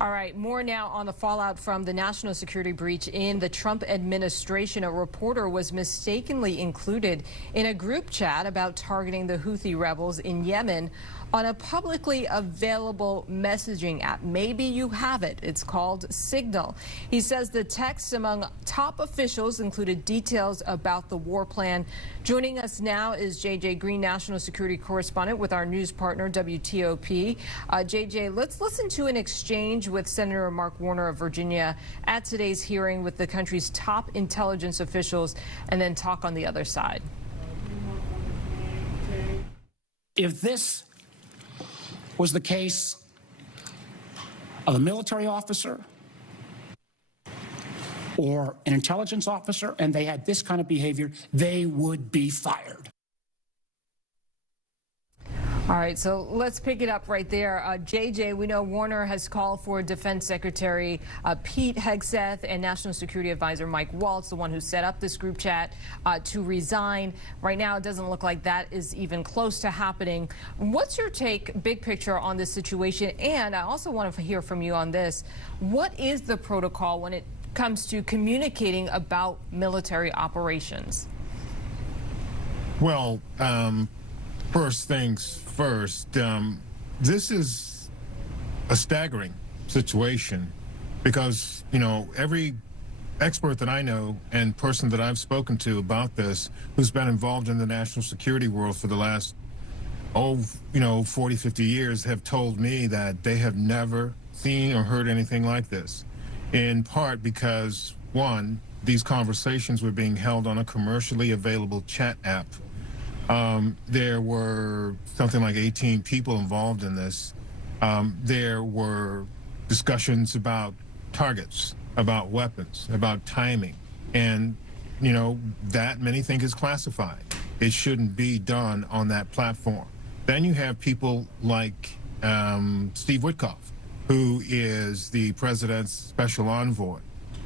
All right, more now on the fallout from the national security breach in the Trump administration. A reporter was mistakenly included in a group chat about targeting the Houthi rebels in Yemen on a publicly available messaging app. Maybe you have it. It's called Signal. He says the texts among top officials included details about the war plan. Joining us now is JJ Green, national security correspondent with our news partner WTOP. JJ, let's listen to an exchange with Senator Mark Warner of Virginia at today's hearing with the country's top intelligence officials, and then talk on the other side. If this was the case of a military officer or an intelligence officer and they had this kind of behavior, they would be fired. All right, so let's pick it up right there. JJ, we know Warner has called for Defense Secretary Pete Hegseth and National Security Advisor Mike Waltz, the one who set up this group chat, to resign. Right now, it doesn't look like that is even close to happening. What's your take, big picture, on this situation? And I also want to hear from you on this. What is the protocol when it comes to communicating about military operations? Well, first things first, this is a staggering situation because, you know, every expert that I know and person that I've spoken to about this who's been involved in the national security world for the last, 40, 50 years have told me that they have never seen or heard anything like this, in part because, one, these conversations were being held on a commercially available chat app. There were something like 18 people involved in this. There were discussions about targets, about weapons, about timing, and, you know, that many think is classified. It shouldn't be done on that platform. Then you have people like Steve Witkoff, who is the president's special envoy,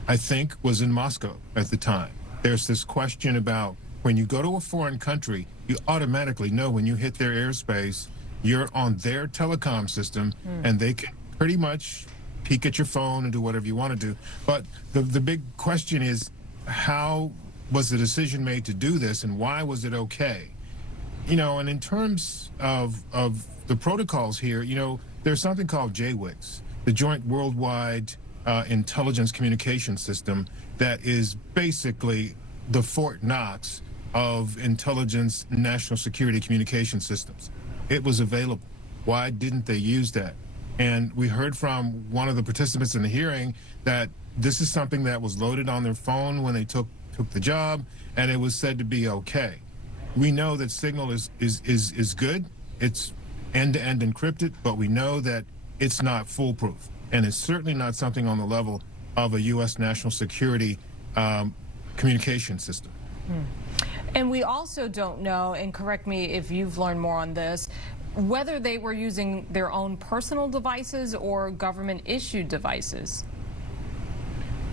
I think was in Moscow at the time. There's this question about when you go to a foreign country, you automatically know when you hit their airspace, you're on their telecom system, and they can pretty much peek at your phone and do whatever you want to do. But the big question is, how was the decision made to do this, and why was it okay? You know, and in terms of the protocols here, you know, there's something called JWICS, the Joint Worldwide Intelligence Communication System, that is basically the Fort Knox of intelligence national security communication systems. It was available. Why didn't they use that? And we heard from one of the participants in the hearing that this is something that was loaded on their phone when they took the job, and it was said to be okay. We know that Signal is good. It's end-to-end encrypted, but we know that it's not foolproof. And it's certainly not something on the level of a U.S. national security communication system. And we also don't know, and correct me if you've learned more on this, whether they were using their own personal devices or government-issued devices.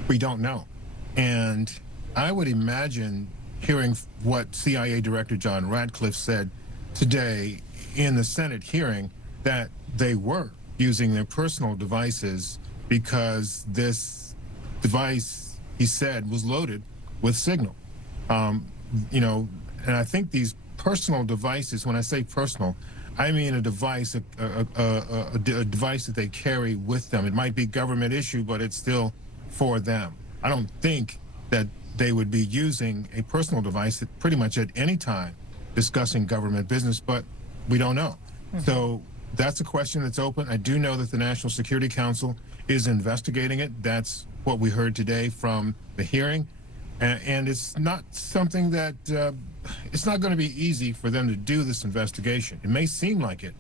We don't know. And I would imagine, hearing what CIA Director John Ratcliffe said today in the Senate hearing, that they were using their personal devices because this device, he said, was loaded with Signal. You know, and I think these personal devices, when I say personal, I mean a device, a device that they carry with them. It might be government issue, but it's still for them. I don't think that they would be using a personal device at pretty much at any time discussing government business, but we don't know. So that's a question that's open. I do know that the National Security Council is investigating it. That's what we heard today from the hearing. And it's not something that, it's not going to be easy for them to do this investigation. It may seem like it,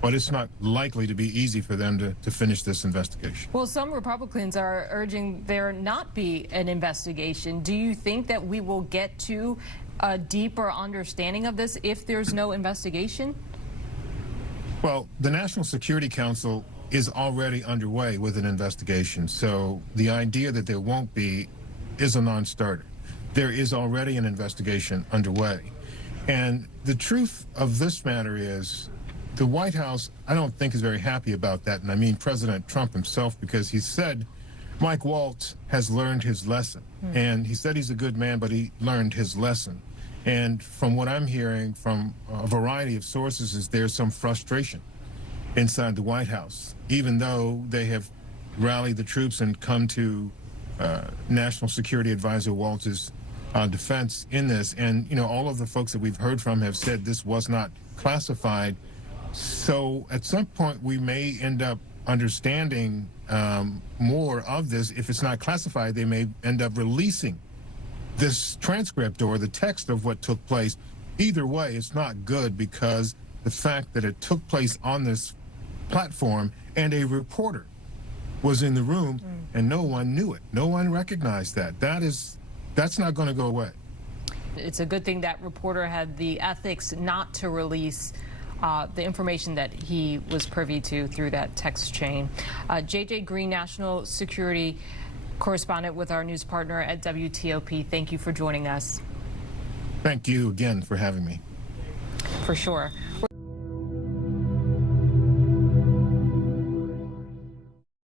but it's not likely to be easy for them to finish this investigation. Well, some Republicans are urging there not be an investigation. Do you think that we will get to a deeper understanding of this if there's no investigation? Well, the National Security Council is already underway with an investigation, so the idea that there won't be is a non-starter. There is already an investigation underway. And the truth of this matter is, the White House, I don't think, is very happy about that. And I mean President Trump himself, because he said Mike Waltz has learned his lesson. And he said he's a good man, but he learned his lesson. And from what I'm hearing from a variety of sources is there's some frustration inside the White House, even though they have rallied the troops and come to National Security Advisor Waltz's defense in this. And, you know, all of the folks that we've heard from have said this was not classified. So at some point we may end up understanding more of this. If it's not classified, they may end up releasing this transcript or the text of what took place. Either way, it's not good, because the fact that it took place on this platform and a reporter was in the room and no one knew it. No one recognized that. That's not going to go away. It's a good thing that reporter had the ethics not to release the information that he was privy to through that text chain. JJ Green, national security correspondent with our news partner at WTOP. Thank you for joining us. Thank you again for having me. For sure.